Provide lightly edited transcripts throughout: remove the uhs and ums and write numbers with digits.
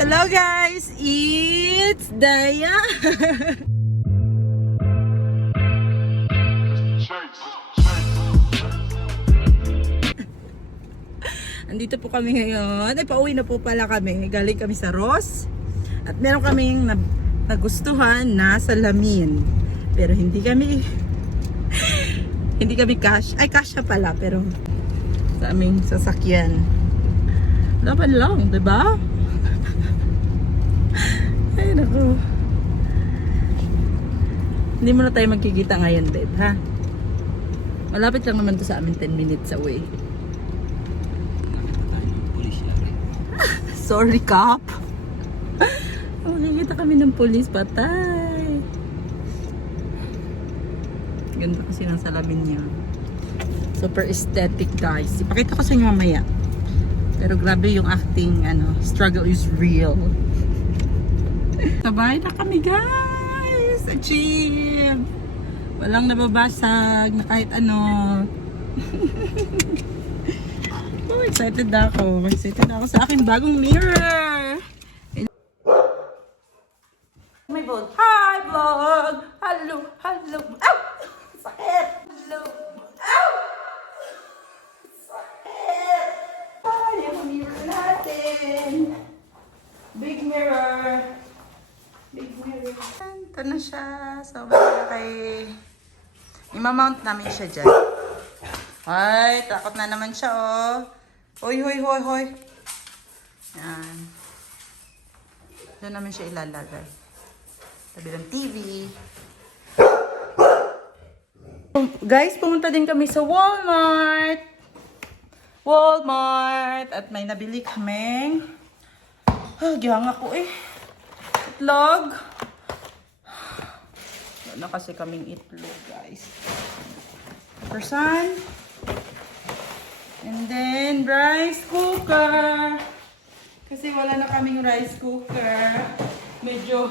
Hello guys, it's Daya. Andito po kami ngayon. Ay, pauwi na po pala kami. Galing kami sa Ross. At meron kaming nagustuhan na salamin. Pero hindi kami cash. Ay, cash na pala. Pero sa aming sasakyan. Laban lang, diba? Ay, naku. Hindi mo na tayo magkikita ngayon, babe, ha? Malapit lang naman to sa amin, 10 minutes away. Sorry, cop. Makikita kami ng police, patay. Ganda kasi ng salamin niya. Super aesthetic, guys. Ipakita ko sa inyo mamaya. Pero grabe yung acting, struggle is real. Sabay na kami, guys. Achieve. Walang nababasag na kahit ano. Oh, excited ako. Excited ako sa aking bagong mirror. My vlog. Hi, vlog. Hello, hello. Ow! Sakit. Hello. Ow! Sakit. Ay, yung mirror natin. Big mirror. Big mirror. Ito na siya. So, kay imamount namin siya dyan. Ay, takot na naman siya, oh. Hoy, hoy, hoy, hoy. Yan. Doon namin siya ilalagay. Tabi ng TV. Guys, pumunta din kami sa Walmart. At may nabili kaming gihang ako eh. Itlog. Wala kasi kaming itlog, guys. Person. And then, rice cooker. Kasi wala na kaming rice cooker. Medyo,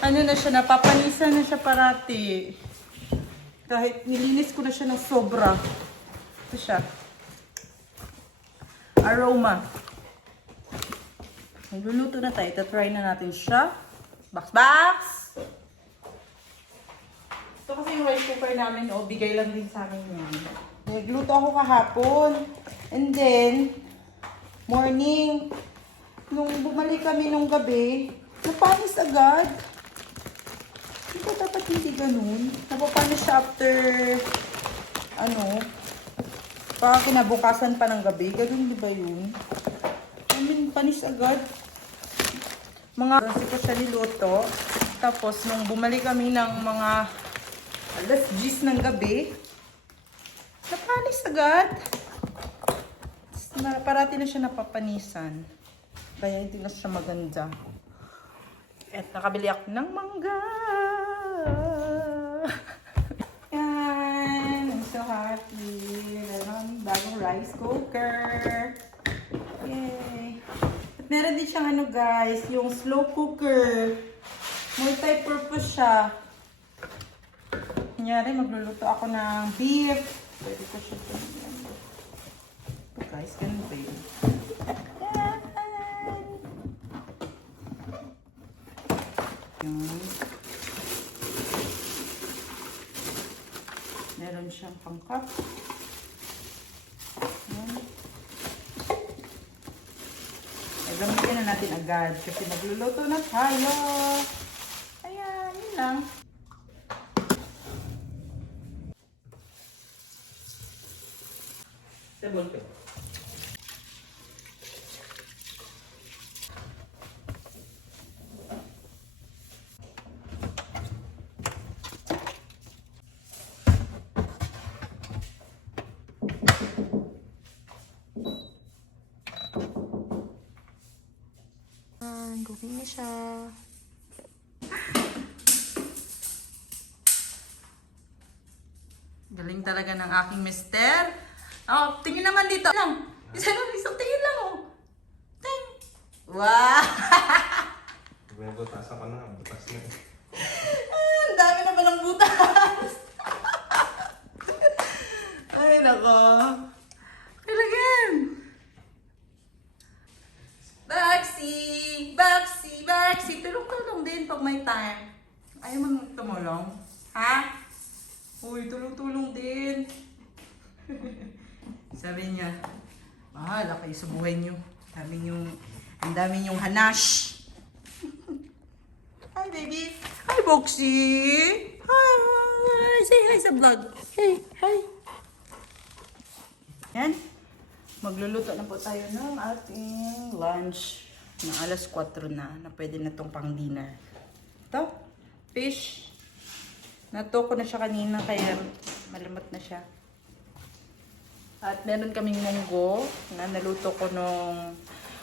na siya, napapanisan na siya parati. Kahit nilinis ko na siya ng sobra. Ito siya. Aroma. Nagluluto na tayo. Try na natin siya. Box! Ito kasi yung rice cooker namin, bigay lang din sa amin yan. Nagluto ako kahapon. And then, morning, nung bumalik kami nung gabi, napanis agad. Hindi ko dapat hindi ganun. Napapanis siya after, kinabukasan pa ng gabi. Ganun, di ba yun? I mean, panis agad. Kasi ko siya niluto. Tapos, nung bumalik kami ng mga alas 10 ng gabi, napanis agad. Parati na siya napapanisan. Kaya hindi na siya maganda. At nakabili ako ng mangga. Yan. I'm so happy. Meron bagong rice cooker. Yay. At meron din siyang guys, yung slow cooker. Multi-purpose siya. Kunyari, magluluto ako ng beef. Pwede ko siya ito. Guys, ganun ba yun? Meron siyang pangkap. Gamitin na natin agad kasi magluluto na tayo. Ayan, yun lang. Table ko. Cooking na siya. Galing talaga ng aking mister. Oh, tingin naman dito lang. Isang tingin lang, oh. Ting. Wow! Butasan ka na. Butas na. Ang dami na palang butas. Ay, nako. Kailangan. Taxi! Baxi, tulong-tulong din pag may time. Ayaw mo tumulong? Ha? Uy, tulong-tulong din. Sabi niya, laki sa buhay niyo. Ang dami niyong hanash. Hi, baby. Hi, Boxy. Hi. Say hi sa vlog. Hey, hi. Yan. Magluluto na po tayo ng ating lunch na alas 4 na pwede na tong pang dinner. Ito, fish. Nato ko na siya kanina kaya malamot na siya. At meron kaming munggo na naluto ko nung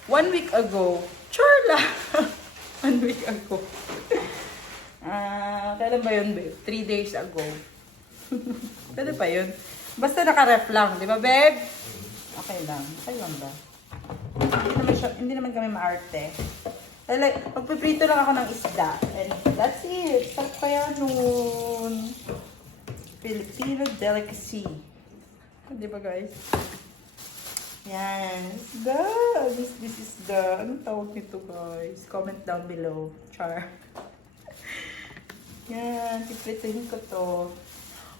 1 week ago. Charla! 1 week ago. Kailan ba yun, babe? 3 days ago. Pwede pa yun. Basta naka-ref lang, di ba, babe? Okay lang ba? Hindi naman kami maarte. Magpiprito lang ako ng isda. And that's it. Sarap kaya nun. Filipino delicacy. Di ba, guys? Yan. Isda. This is the... Anong tawag nito, guys? Comment down below. Char. Yan. Piprituhin ko to.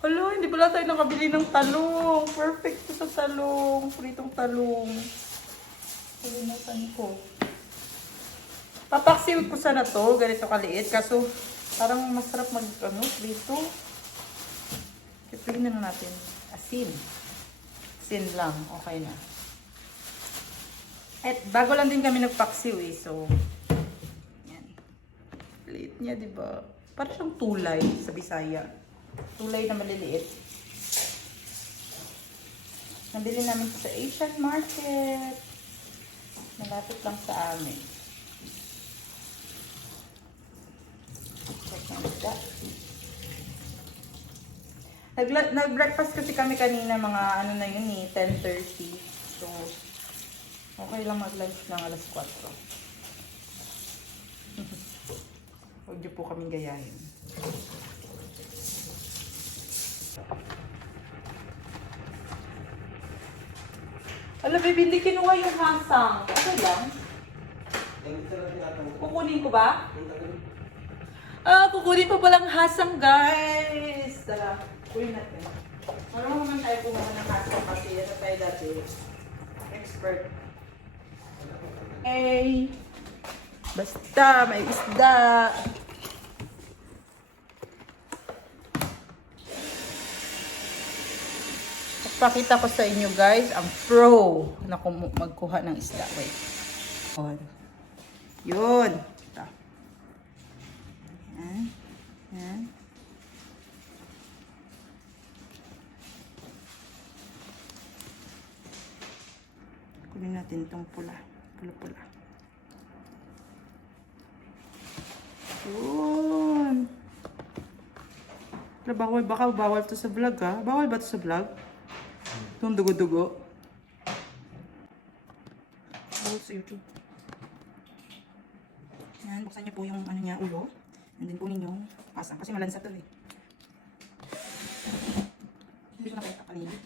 Hala, hindi pala tayo nakabili ng talong. Perfect to sa talong. Pritong talong. Palimutan ko. Papaksiw ko sana to. Ganito kaliit. Kaso, parang masarap prito. Kipihin na natin. Asin. Asin lang. Okay na. At bago lang din kami nagpaksiw eh. So, yan. Liit niya, diba? Parang siyang tulay sa Bisaya. Tulay na maliliit. Nabili namin sa Asian market. Malapit lang sa amin. Check na isda. Nag-breakfast kasi kami kanina mga ano na yun eh, 10:30. So, okay lang mag-lunch ng alas 4. Huwag niyo po kaming gayahin. Ala, baby, hindi kinuha yung hasang. Okay lang. Kukunin ko ba? Kukunin pa palang hasang, guys. Tara, kunin natin. Marunong naman tayo kumuha ng hasang kasi yan na tayo dati. Expert. Hey! Basta, may isda. Pakita ko sa inyo guys, ang pro na magkuha ng isda. Wait. Yun. Ito. Yan. Yan. Kunin natin itong pula. Pula-pula. Yun. Baka bawal to sa vlog ha. Bawal ba to sa vlog? Itong dugo-dugo. Bawal sa YouTube. Yan, buksan niyo po yung ano niya, ulo. And then kunin yung asang. Kasi malansa to eh. Hindi ko na kayo kapaligid.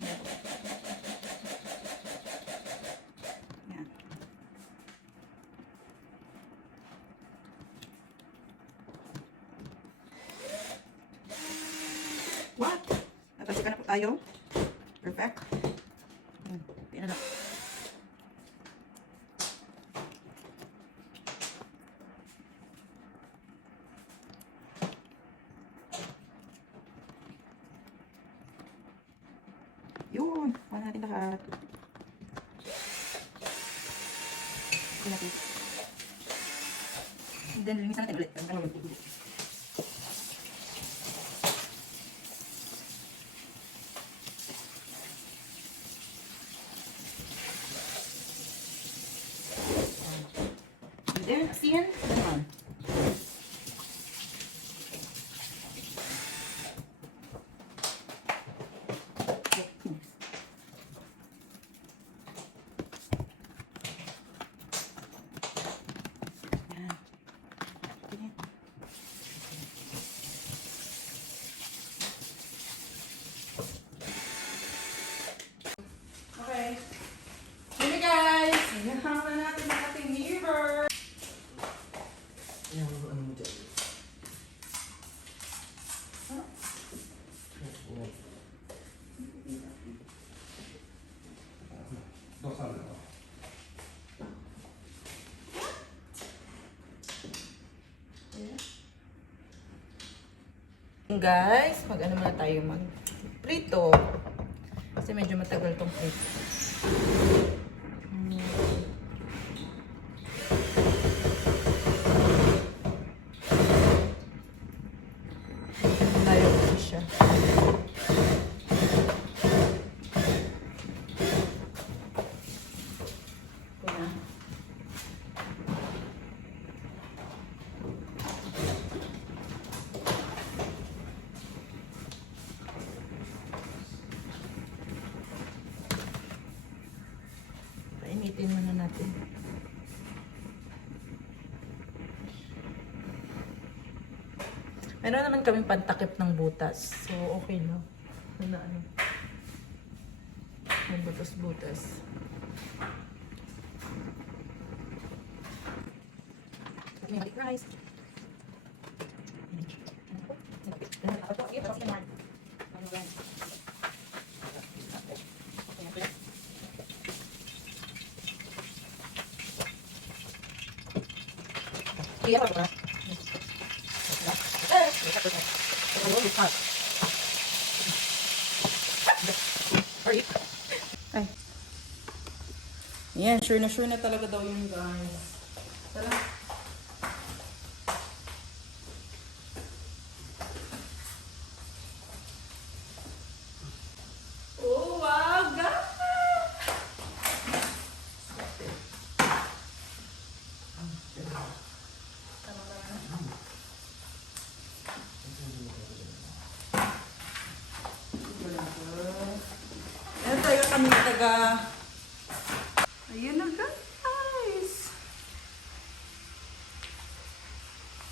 Yan. What? Natalsikan na po tayo. Perfect. Tingnan lang. Yun. Wala natin lahat. Tingnan natin. And then, linisan natin ulit. Ano ulit? There, asin. Naman. Okay. Here guys. Hinahangan natin ang ating mirror. Guys, mag-ano muna tayo, mag-prito. Kasi medyo matagal tong prito. Tayo kasi siya. Ito na. Painitin muna natin. Meron naman kaming pantakip ng butas. So, okay lang. Ano. May butas-butas. May rice. Ay. Yan, sure na talaga daw yun, guys. Tara. Oh, wow, guys! Ayan tayo kami taga... Ayan na, guys!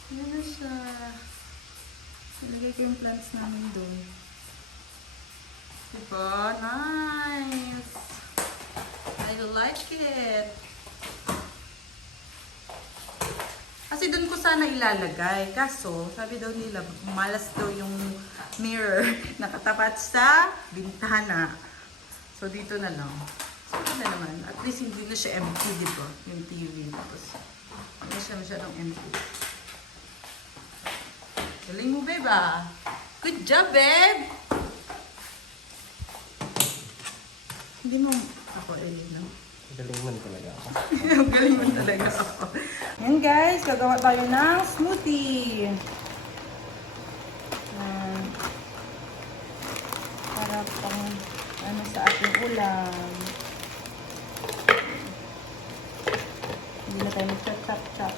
Ayan na siya. Nilagay ko yung plants namin doon. Diba? Nice! I like it! Kasi doon ko sana ilalagay. Kaso, sabi daw nila, malas daw yung mirror nakatapat sa bintana. So, dito na lang. So, na naman. At least hindi na siya empty, di ba? Yung TV. Tapos, hindi siya masyadong empty. Galing mo, babe, ah. Good job, babe! Hindi mo ako no? Galing man talaga ako. Galing man talaga ako. Yan, guys. Gagawa tayo ng smoothie. Para pang ano sa ating ulam. Hindi na tayo mag-chop-chop-chop.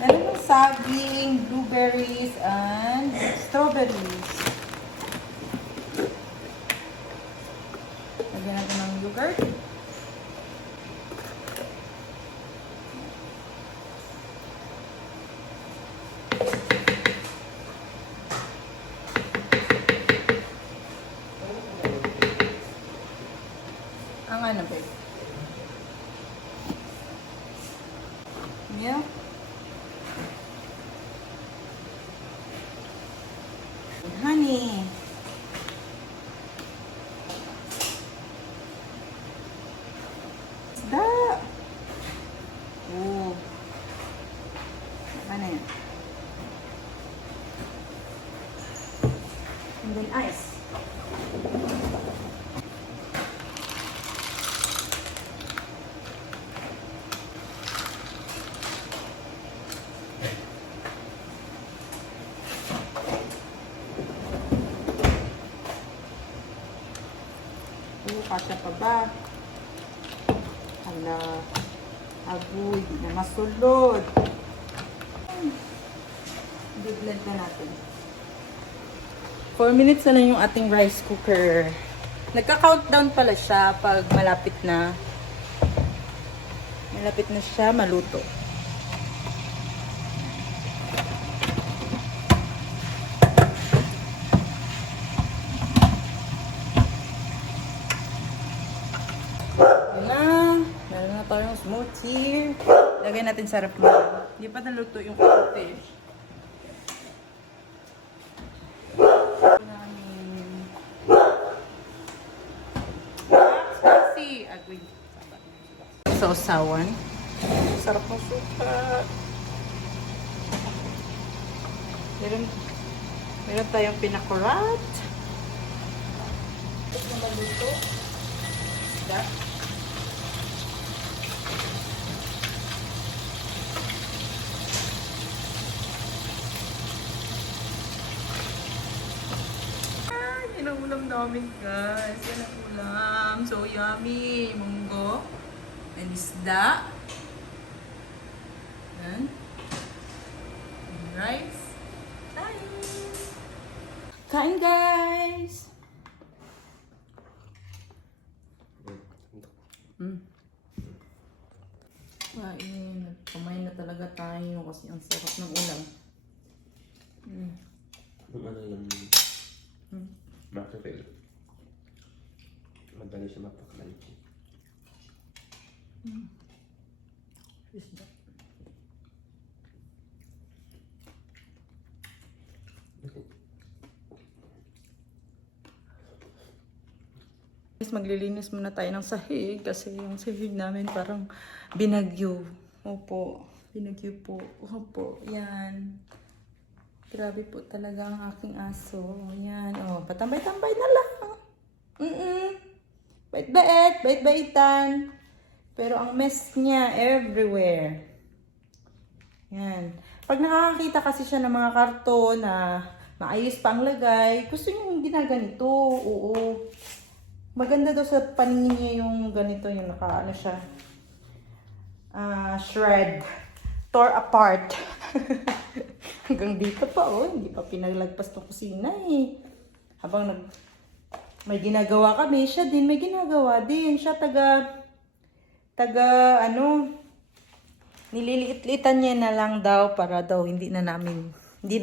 Meron yung saging, blueberries, and strawberries. Lagyan natin ng yogurt. Ang ano ba? Milk. Honey. Isda. Oh. Ano yan? And then ice. Kasya pa ba? Hala. Agoy, di na masulod. I-blend na natin. 4 minutes na lang yung ating rice cooker. Nagka-countdown pala siya pag malapit na. Malapit na siya maluto. Meron na tayong smoothie. Lagay natin sa ref muna. Hindi pa naluto yung fish. Spicy. So, sa usawan. Sarap ng suka. Meron tayong pinakurat. Tapos na maluto. Isda. Yan ang ulam namin, guys. Yan ang ulam. So yummy. Munggo. And isda. Yan. And rice. Kain, guys! Kain. Kumain na talaga tayo kasi ang sarap ng ulam. Yung yung mackerel. Madali siya mapakalanchi. Isda. Maglilinis muna tayo ng sahig kasi yung sahig namin parang binagyo. Opo, binagyo po. Opo, yan. Grabe po talaga ang aking aso. Yan, oh, patambay-tambay na lang. Bait-bait, bait-baitan. Pero ang mess niya everywhere. Yan. Pag nakakakita kasi siya ng mga karton na maayos pa ang lagay, gusto niya yung ginaganito. Oo. Maganda daw sa paningin niya yung ganito, yung naka, siya, shred, tore apart. Hanggang dito pa, oh, hindi pa pinaglagpas ng kusina eh. Habang may ginagawa kami, siya din may ginagawa din. Siya nililiit-liitan niya na lang daw para daw hindi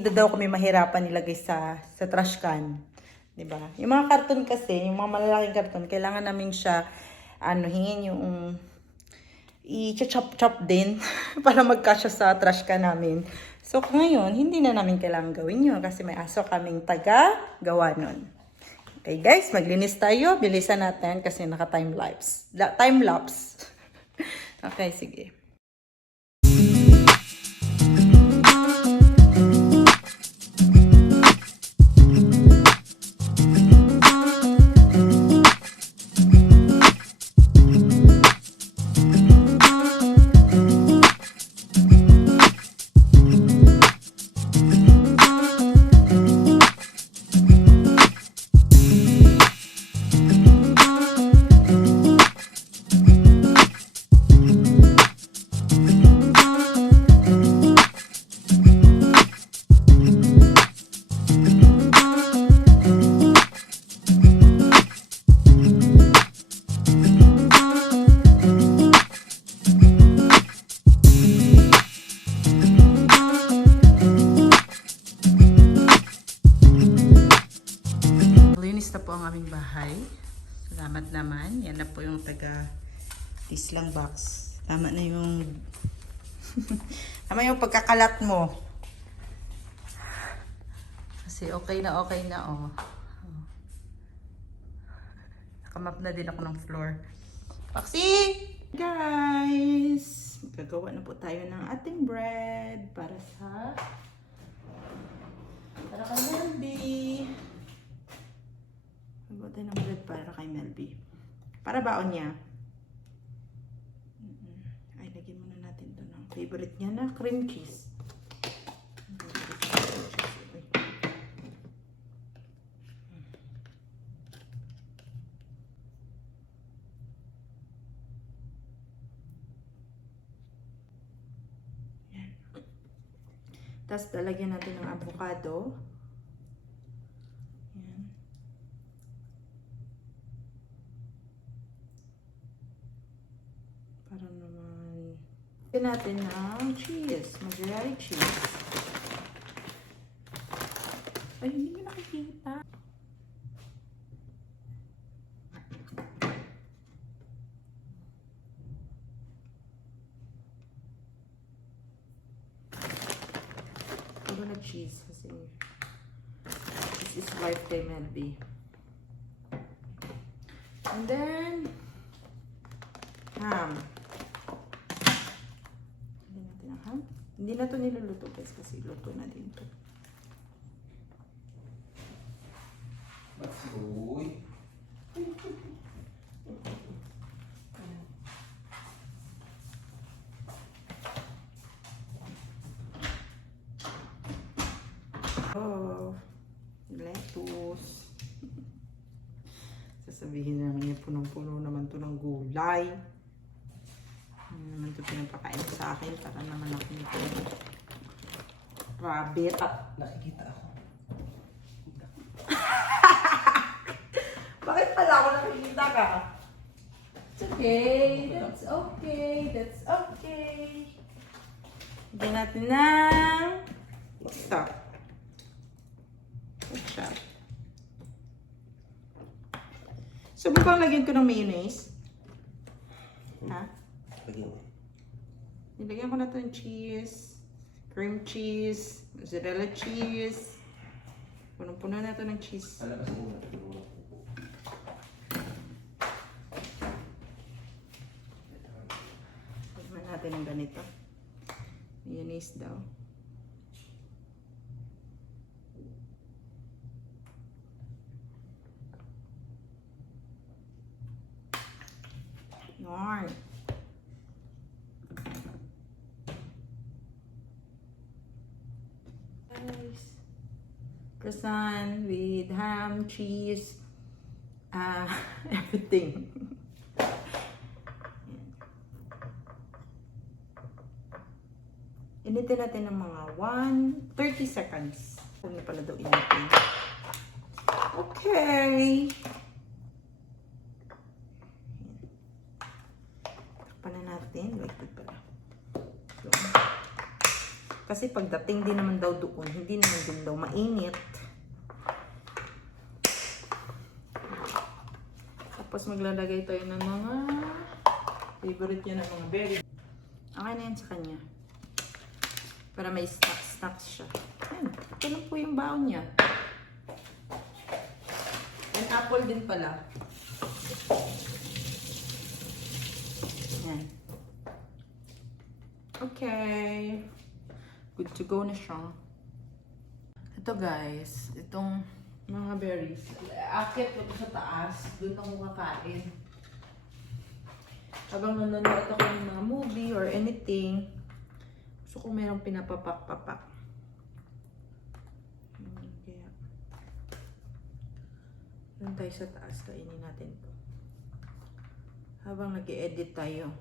daw kami mahirapan nilagay sa trash can. Diba? Yung mga karton kasi, yung mga malalaking karton, kailangan namin siya, hingin yung, i-chop-chop din para magkasya sa trash can namin. So, ngayon, hindi na namin kailangan gawin yun kasi may aso kaming taga-gawa nun. Okay guys, maglinis tayo. Bilisan natin kasi naka-time-lapse. Time-lapse. Okay, sige. Linis na po ang aming bahay. Salamat naman. Yan na po yung taga-tislang box. Tama na yung tama yung pagkakalat mo. Kasi okay na oh. Nakamap na din ako ng floor. Paksi! Guys! Gagawa na po tayo ng ating bread para kay Melby. Gagawa tayo ng bread para kay Melby. Para baon niya. Ay, lagyan muna natin ito ng favorite niya na cream cheese. Tapos lalagyan natin ng avocado. Yan. Para naman lagyan natin ng cheese. Mozzarella cheese. Ay, hindi nyo nakikita. Puro na cheese kasi this is lifetime Melby. And then ham. Hindi na to niluluto guys kasi luto na din to. Uy. Oh, lettuce. Sasabihin naman niya punong-puno naman to ng gulay. Ano naman to pinapakain sa akin para naman ako nito. Rabbit. Nakikita ako. Bakit pala ako nakikita ka? It's okay. That's okay. That's okay. Bigyan natin ng stop. Ketchup. So, bang lagyan ko ng mayonnaise? Ha? Lagyan mo. Nilagyan ko na ito ng cheese, cream cheese, mozzarella cheese. Punong-puno na ito ng cheese. Palabasin mo na. Lagyan natin ng ganito. Mayonnaise daw. Yarn. Guys. Croissant with ham, cheese, everything. Initin natin ng mga 30 seconds. Huwag na pala daw initin. Okay. Takpan na natin. Wait, pala. Doon. Kasi pagdating din naman daw doon, hindi naman din daw mainit. Tapos maglalagay tayo ng mga favorite niya ng mga berry. Okay na yan sa kanya. Para may snacks siya. Ayan. Ito lang po yung baon niya. And apple din pala. Ayan. Okay. Good to go na siya. Ito guys, itong mga berries. Akit ko sa taas. Doon ako kakain. Habang nanonood ako ng mga movie or anything, gusto ko merong pinapapak-papak. Kaya, doon tayo sa taas. Kainin natin to. Habang nag-i-edit tayo.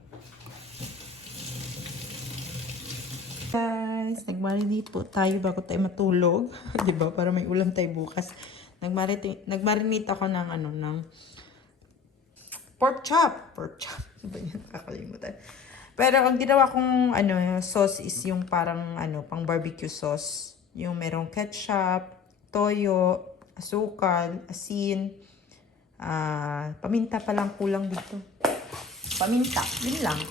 Guys, nag-marinate po tayo bago tayo matulog. 'Di ba? Para may ulam tayo bukas. Nag-marinate ako ng ng pork chop. Pork chop. Ba 'yan? Nakakalimutan. Pero ang ginawa kong sauce is yung parang pang barbecue sauce. Yung merong ketchup, toyo, asukal, asin, paminta pa lang kulang dito. Paminta, yun lang.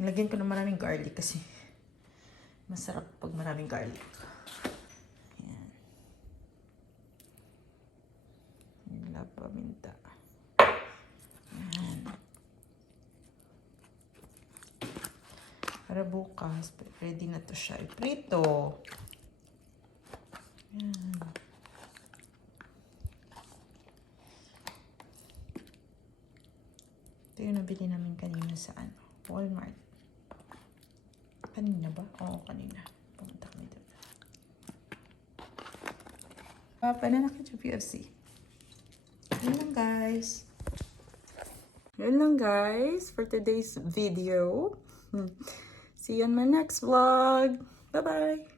Nilagyan ko na maraming garlic kasi masarap pag maraming garlic. Ayan. Yun lang, paminta. Ayan. Para bukas, ready na to siya. Iprito. Ayan. Ito yung nabili namin kanina sa Walmart. Kanina ba? Oo, kanina. Pumunta kami doon. Panana ketchup UFC. Yun lang guys. Yun lang guys for today's video. See you on my next vlog. Bye-bye.